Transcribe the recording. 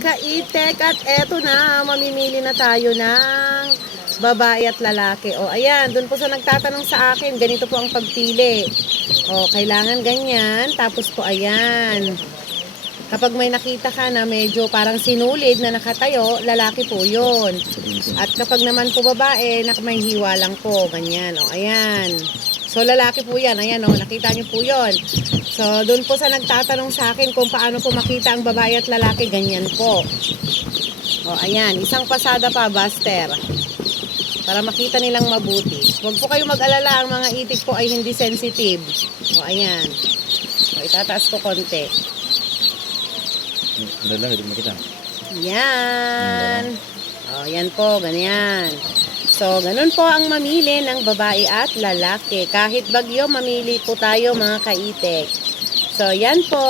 kaitek, at eto na, mamimili na tayo ng babae at lalaki. O, ayan, dun po sa nagtatanong sa akin, ganito po ang pagpili. O, kailangan ganyan, tapos po ayan. Kapag may nakita ka na medyo parang sinulid na nakatayo, lalaki po yun. At kapag naman po babae, may hiwa lang po, ganyan. O, ayan. So, lalaki po yan. Ayan, o, nakita niyo po yun. So, doon po sa nagtatanong sa akin kung paano po makita ang babae at lalaki, ganyan po. O, ayan. Isang pasada pa, Buster. Para makita nilang mabuti. Huwag po kayo mag-alala, ang mga itik po ay hindi sensitive. O, ayan. O, itataas ko konti. Dala, hindi makita. Yan. O, yan po, ganyan. So, ganun po ang mamili ng babae at lalaki. Kahit bagyo, mamili po tayo mga kaitik. So, yan po.